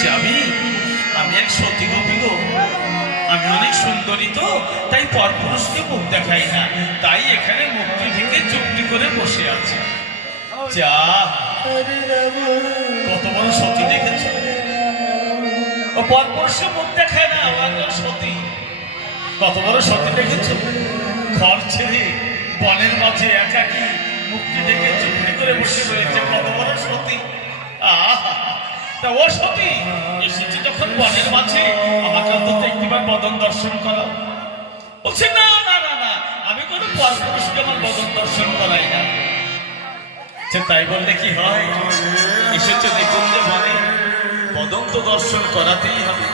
যে আমি এক সতী গোপী গো, আমি অনেক সুন্দরী তো, তাই পরপুরুষকে মুখ দেখাই না, তাই এখানে মুক্তি থেকে চুক্তি করে বসে আছে। যা কত বড় সতী দেখেছ, ও পরপুরুষকে মুখ দেখায় না, সতী কত বড় সতী দেখেছ, ঘর ছেড়ে বনের মাঝে একাকী মুক্তি থেকে চুক্তি করে বসে রয়েছে, কত বড় সতী। তা ও সতী এসেছি যখন বনের মাঝে, আমাকে অন্তত একটিবার বদন দর্শন করো। বলছে না না না না, আমি কোনো পরপুরুষকে আমার বদন দর্শন করাই না। তাই বললে কি হয়, এসেছে দেখুন যে মানে বদন তো দর্শন করাতেই হবে।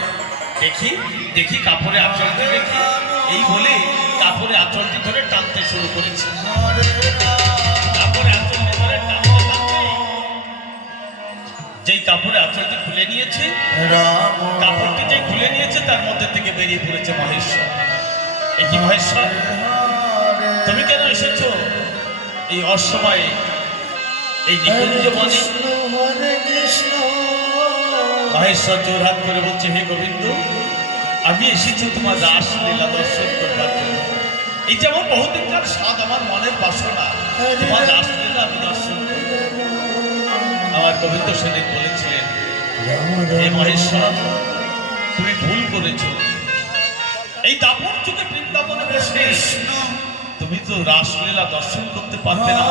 দেখি দেখি কাপড়ে আঁচলটি দেখি, এই বলে কাপড়ে আঁচলটি ধরে টানতে শুরু করেছে। কাপড়ে আঁচলটি ধরে টানতে টানতে যেই কাপড়ে আঁচলটি খুলে নিয়েছে, কাপড়টি যে খুলে নিয়েছে তার মধ্যে থেকে বেরিয়ে পড়েছে মহেশ্বর। একই মহেশ্বর, তুমি কেন এসেছো এই অসময়ে এই নিকুঞ্জ বনে? মহেশ্বর জোরহাত করে বলছে, হে গোবিন্দ, আমি এসেছি তোমার রাসলীলা দর্শন করবার জন্য। এই যে আমার বহুদিনকার স্বাদ, আমার মনের বাসনা, তোমার রাসলীলা আমি দর্শন করব। আমার গোবিন্দ সেদিন বলেছিলেন, হে মহেশ্বর, তুমি ভুল করেছো, এই দাপর যুগে বৃন্দাবনে বসে তুমি তো রাসলীলা দর্শন করতে পারবে না।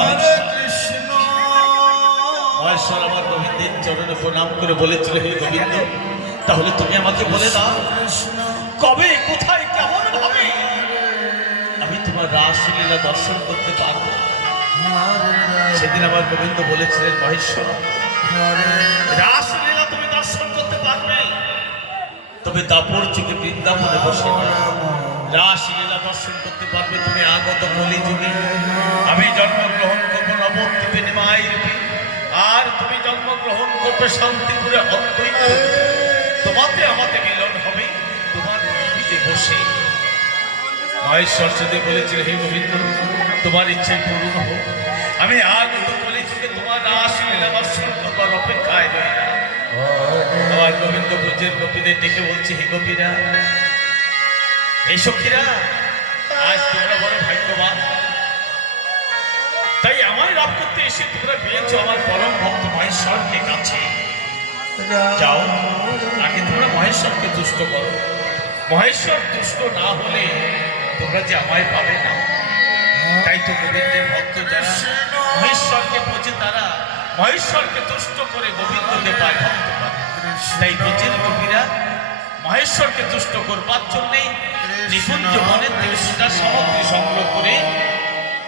মহেশ্বর আমার গোবিন্দের চরণে প্রণাম করে বলেছিল, হে গোবিন্দ, তাহলে তুমি আমাকে বলে দাও, কবে কোথায় কেমন ভাবে আমি তোমার রাসলীলা দর্শন করতে পারবো? সেদিন আমার গোবিন্দ বলেছিলেন, মহেশ্বর, রাসলীলা তুমি দর্শন করতে পারবে, তবে দাপর যুগে বৃন্দাবনে বসে রাসলীলা দর্শন করতে পারবে তুমি আগত কলি যুগে। আমি জন্মগ্রহণ করবো নবদ্বীপে নিমাই রূপে, আর তুমি জন্মগ্রহণ করবে শান্তিপুরে অদ্বৈত। তোমাতে আমাতে মিলন হবে তোমার পৃথিবীতে বসে। মহেশ্বর যদি বলেছিল, হে গোবিন্দ, তোমার ইচ্ছে পূরণ হোক, আমি আগত কলি যুগে তোমার রাসলীলা দর্শন করবার অপেক্ষায় রই না। আমার গোবিন্দ ব্রজের গোপীদের ডেকে বলছি, হে গোপীরা, এই সখীরা, আজ তোমরা বড় ভাগ্যবান, তাই আমায় লাভ করতে এসে তোমরা পেয়েছো আমার পরম ভক্ত মহেশ্বরকে কাছে। যাও, আগে তোমরা মহেশ্বরকে তুষ্ট করো, মহেশ্বর তুষ্ট না হলে তোমরা যে আমায় পাবে না। তাই তো গোবিন্দের ভক্ত যারা মহেশ্বরকে বোঝে, তারা মহেশ্বরকে তুষ্ট করে গোবিন্দকে পায় ভক্ত পায়। তাই ব্রজের গোপীরা মহেশ্বরকে তুষ্ট করবার জন্যেই নিকুঞ্জ বনের থেকে সীতা সামগ্রী সংগ্রহ করে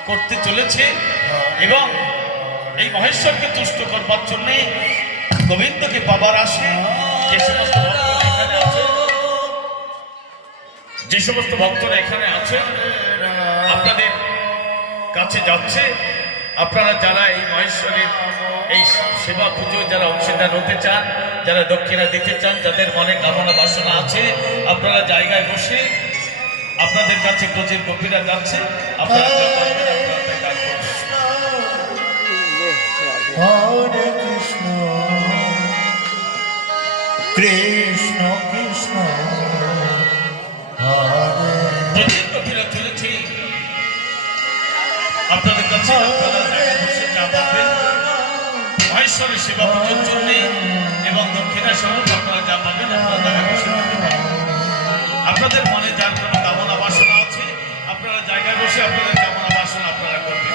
করতে চলেছে, এবং এই মহেশ্বরকে তুষ্ট করবার জন্য গোবিন্দকে পাবার আসে যে সমস্ত ভক্তরা এখানে আছে, আপনাদের কাছে যাচ্ছে। আপনারা যারা এই মহেশ্বরের এই সেবা পুজো যারা অংশীদার হতে চান, যারা দক্ষিণা দিতে চান, যাদের মনে কামনা বাসনা আছে, আপনারা জায়গায় বসে আপনাদের কাছে ব্রজের গোপীরা যাচ্ছে, আপনারা হরে কৃষ্ণ কৃষ্ণ কৃষ্ণ হরে। ব্রজের গোপীরা চলেছে আপনাদের কাছে, আপনারা জায়গায় বসে চা পাবেন মহেশ্বরের সেবা পুজোর জন্য, এবং দক্ষিণা সহ আপনারা যা পাবেন আপনারা জায়গায় বসে করতে পারেন। আপনাদের মনে যার কোনো কামনা বাসনা আছে, আপনারা জায়গায় বসে আপনাদের কামনা বাসনা আপনারা করবেন।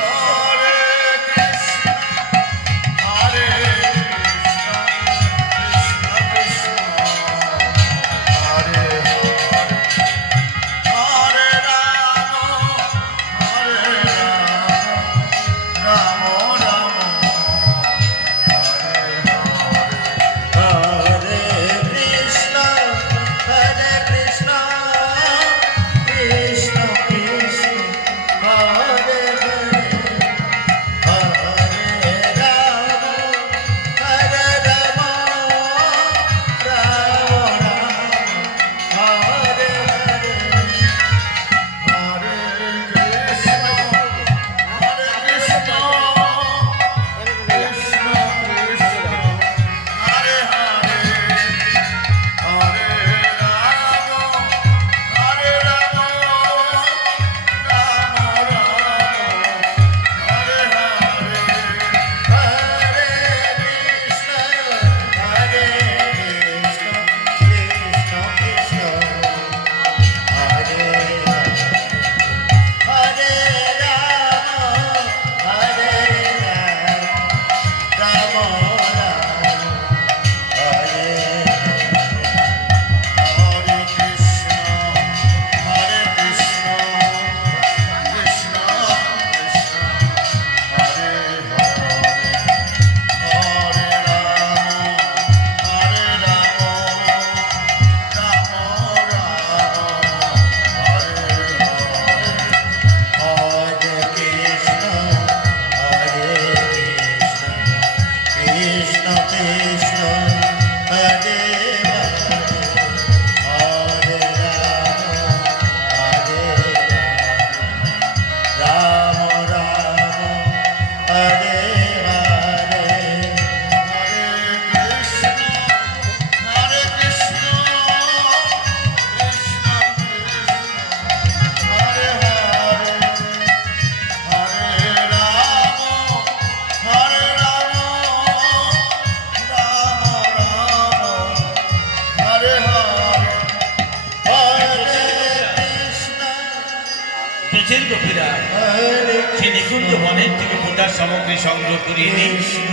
ব্রজের গোপীরা হরে সেই নিকুঞ্জ বনের থেকে পূজার সামগ্রী সংগ্রহ করে এনে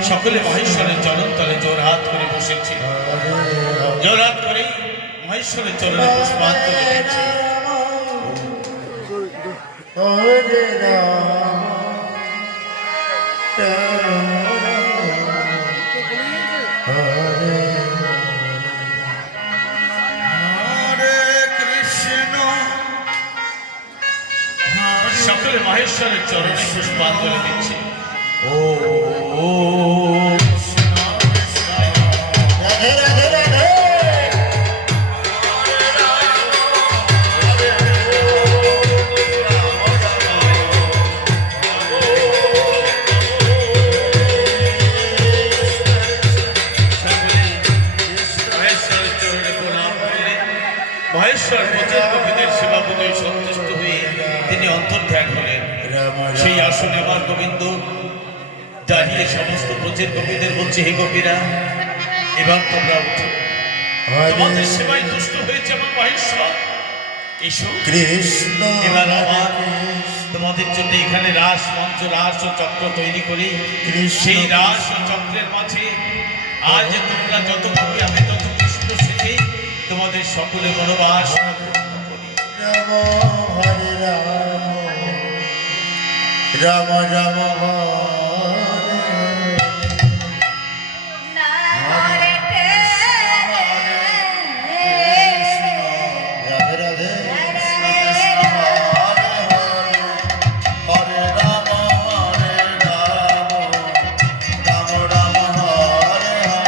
সকলে মহেশ্বরের চরণ তলে জোর হাত করে বসেছিল। জোর হাত করে মহেশ্বরের চরণে পুষ্পাঞ্জলি দিচ্ছে। হরে রাম হরে হরে কৃষ্ণ সকলে মহেশ্বরের চরণে পুষ্পাঞ্জলি দিচ্ছে। ও রাধে রাধে রাধে সকলে মহেশ্বরের চরণে প্রণাম করলে মহেশ্বর ব্রজের গোপীদের সেবা পুজোয় সন্তুষ্ট হয়ে তিনি অন্তর্ধান হলেন। সেই আসনে আমার গোবিন্দ দাঁড়িয়ে সমস্ত ব্রজের গোপীদের বলছে, হে গোপীরা, এবার তোমরা উঠো, তোমাদের সেবায় তুষ্ট হয়েছে আমার মহেশ্বর। এসো, কৃষ্ণ এবার আমার তোমাদের জন্য এখানে রাস মঞ্চ, রাস ও চক্র তৈরি করি। সেই রাস ও চক্রের মাঝে আজ তোমরা যত ভাবে আমি তত কৃষ্ণ সেজে তোমাদের সকলে মনোবাস পূর্ণ করি। রাম হরে রাম রাম রাম হরে রাধে রাধে হরে রাম রাম রাম হরে হরে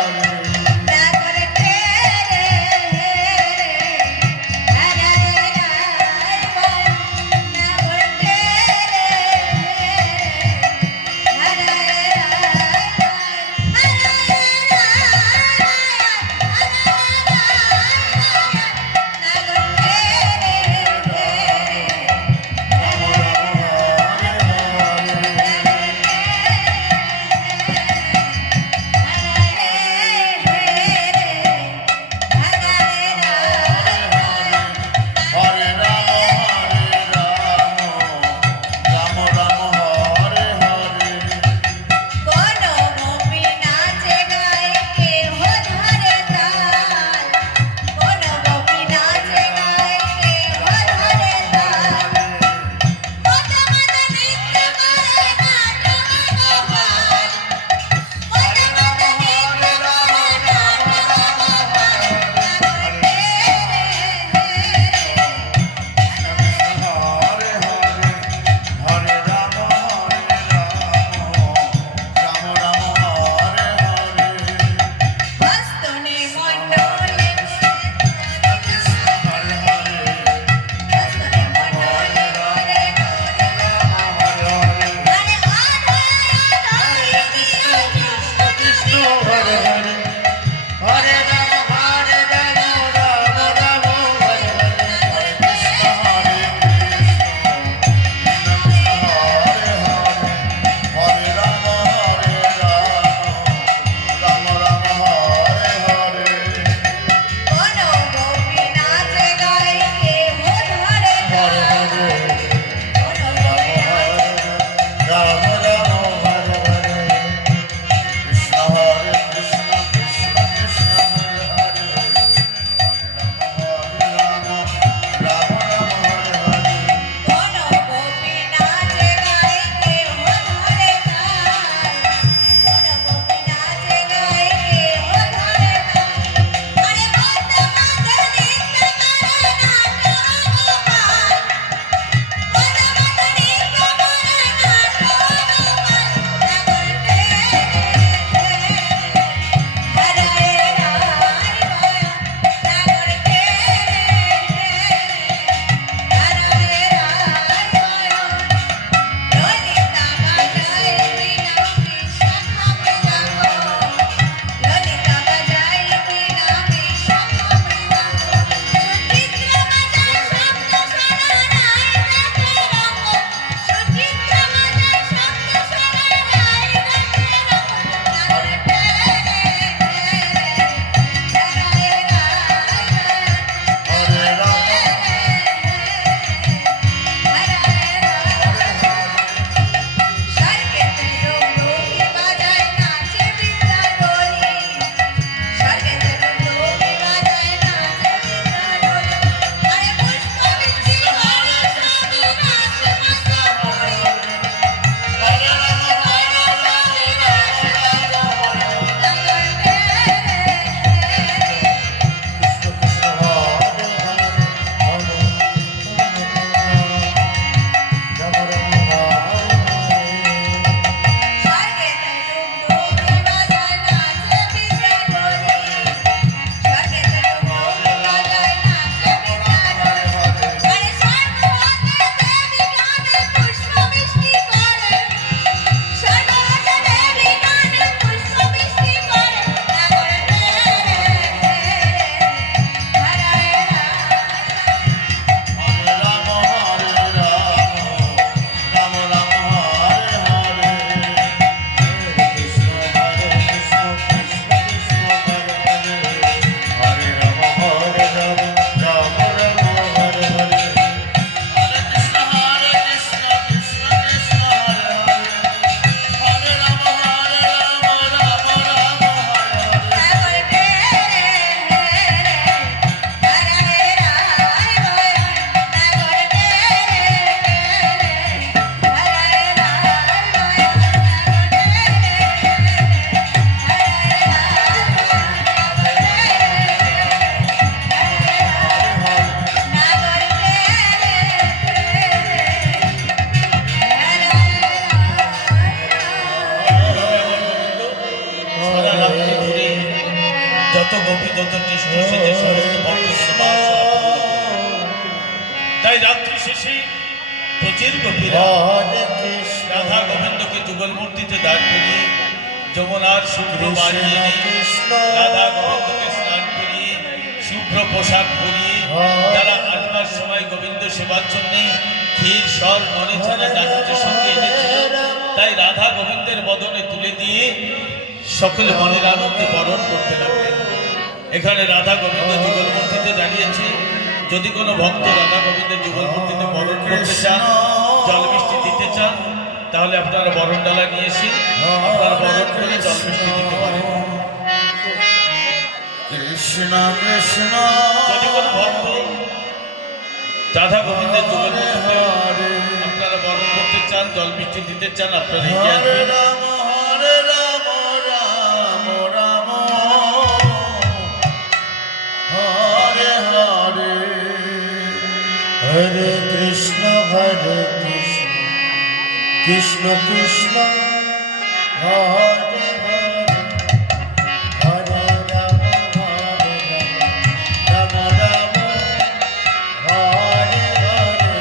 যত গোপী তত কৃষ্ণ সেজে সমস্ত ভক্তগণ বাস তাই রাত্রি শেষে প্রচুর গোপীরা হরে কৃষ্ণ রাধা গোবিন্দকে যুগল মূর্তিতে দাঁড় করিয়ে যমুনার শুভ্র বাড়িয়ে এনে কৃষ্ণ রাধা গোবিন্দকে স্নান করিয়ে শুভ্র পোশাক পরিয়ে তারা আসবার সময় গোবিন্দ সেবার জন্য ক্ষীর স্বর ননে ছানা নাটকের সঙ্গে এনেছে তাই রাধা গোবিন্দের বদনে তুলে দিয়ে সকলে মনের আনন্দে বরণ করতে লাগলেন। এখানে রাধা গোবিন্দ যুগল মূর্তিতে দাঁড়িয়েছে। যদি কোনো ভক্ত রাধা গোবিন্দের যুগল মূর্তিতে বরণ করতে চান, জল মিষ্টি দিতে চান, তাহলে আপনারা বরণ ডালা নিয়ে এসে আপনারা বরণ করে জল মিষ্টি দিতে পারেন। কৃষ্ণ কৃষ্ণ যদি কোনো ভক্ত রাধা গোবিন্দের যুগল মূর্তিতে আপনারা বরণ করতে চান, জল মিষ্টি দিতে চান, আপনারা এগিয়ে হরে আসবেন। রাম হরে রাম রাম রাম হরে হরে হরে কৃষ্ণ কৃষ্ণ কৃষ্ণ হরে হরে রাম রাম রাম হরে হরে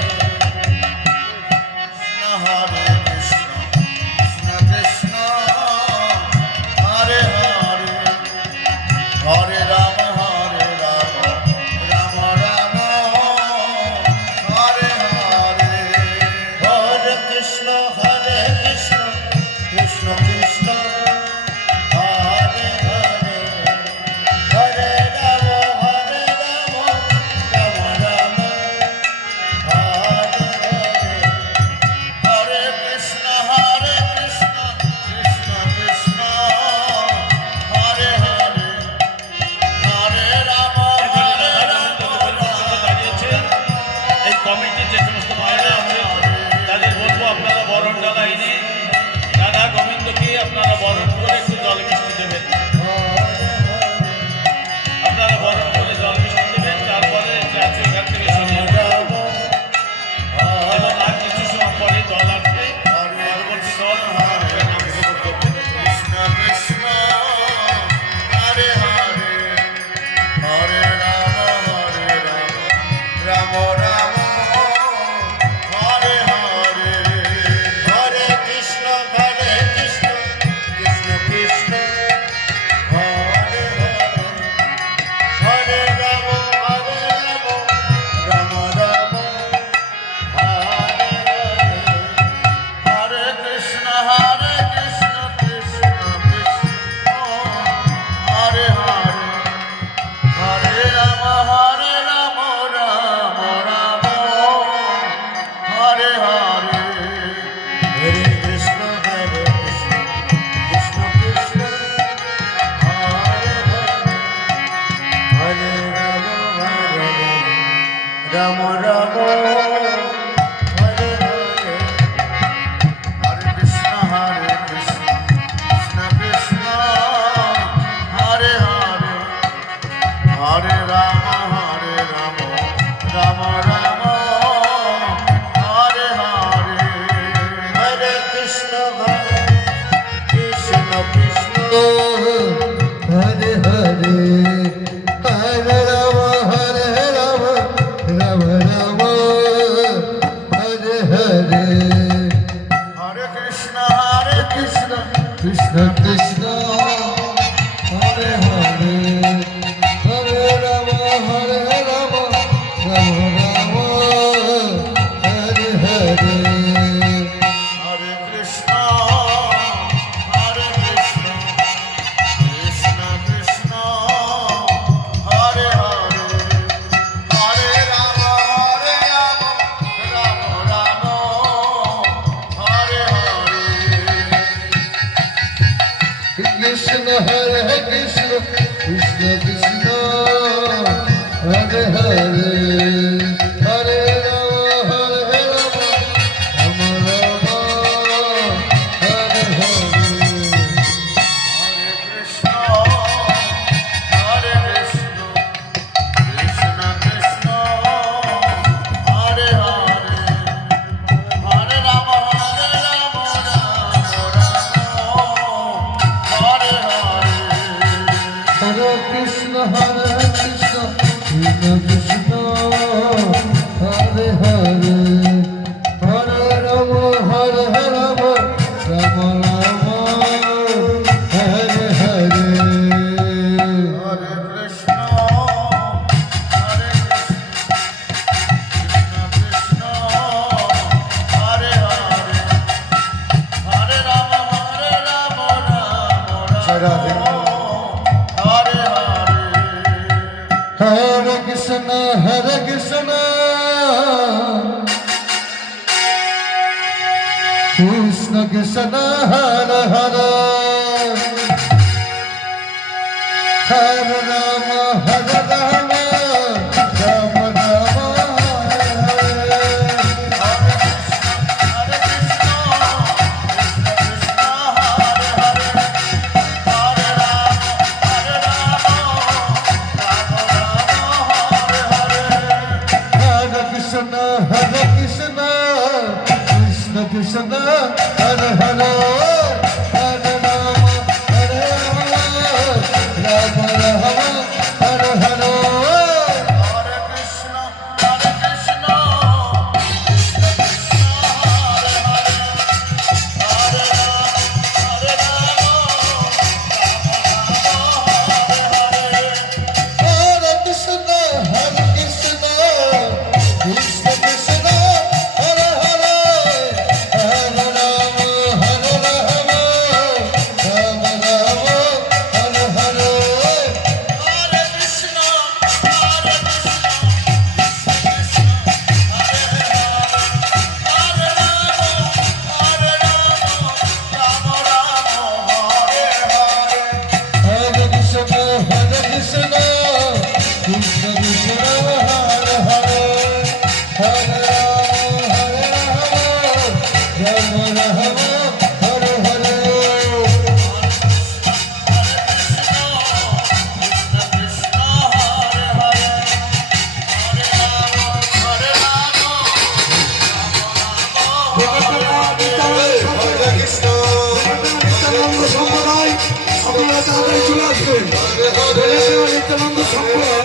হরে কৃষ্ণ কৃষ্ণ হরে হরে হরে রাম রাম রাম হরে হরে হরে কৃষ্ণ কৃষ্ণ কৃষ্ণ কৃষ্ণ হরে হরে হরে রাম রাম রাম হরে হরে হরে কৃষ্ণ কৃষ্ণ কৃষ্ণ হরে হরে হরে রাম এখানে রাধা গোবিন্দ যুগল মূর্তিতে দাঁড়িয়েছে। এই কমিটি যে সমস্ত ভাইরা আছে তাদের বলবো আপনারা বরণ ডালা এনে রাধা গোবিন্দকে আপনারা বরণ করে একটু জল মিষ্টি দেবেন। আপনারা বরণ করে জল মিষ্টি দেবেন, তারপরে যাত্রী এখান থেকে সরিয়ে দেবেন। এবং আর কিছু সময় পরে দল আসবে, পরবর্তী দল আপনারা নাম গ্রহণ করবেন। কৃষ্ণ কৃষ্ণ হরে হরে হরে রাম রাম রাম হরে হরে হরে কৃষ্ণ কৃষ্ণ কৃষ্ণ হরে হরে হরে রাম রাম রাম হরে হরে কৃষ্ণ কৃষ্ণ কৃষ্ণ হরে হরে হরে রাম রাম রাম হরে হরে হরে কৃষ্ণ কৃষ্ণ কৃষ্ণ হরে হরে হরে রাম রাম রাম হরে হরে হরে কৃষ্ণ কৃষ্ণ কৃষ্ণ হরে হরে হরে রাম রাম রাম হরে হরে হরে কৃষ্ণ কৃষ্ণ কৃষ্ণ हरे हरे हरे राम राम राम हरे हरे হরে কৃষ্ণ कृष्ण कृष्ण हरे हरे हरे राम राम राम हरे हरे হরে কৃষ্ণ কৃষ্ণ কৃষ্ণ হরে হরে হরে রাম রাম রাম হরে হরে कृष्ण हरे कृष्ण कृष्ण कृष्ण हरे हरे हरे राम राम राम हरे हरे হরে কৃষ্ণ কৃষ্ণ কৃষ্ণ হরে হরে হরে রাম রাম রাম হরে হরে हरे কৃষ্ণ কৃষ্ণ কৃষ্ণ হরে হরে হরে রাম রাম রাম হরে হরে হরে কৃষ্ণ হরে কৃষ্ণ হরে হরে হরে রাম জয় Radhe. Hare Hare Hare Krishna Krishna Krishna Hare Hare Hare Ram Ram Ram Hare Hare Hare Krishna, Krishna Krishna, Hare Hare, Hare Rama, Hare Rama, Rama Rama, Hare Hare. Hare Krishna, Krishna Krishna, Hare Hare, Hare Rama, Hare Rama, Rama Rama, Hare Hare. Hare Krishna, Krishna Krishna, Hare Hare, Hare Rama, Hare Rama, Rama Rama, Hare Hare. Nityananda সম্প্রদায় আপনারা তাড়াতাড়ি চলে আসবেন। নিত্যানন্দ সম্প্রদায়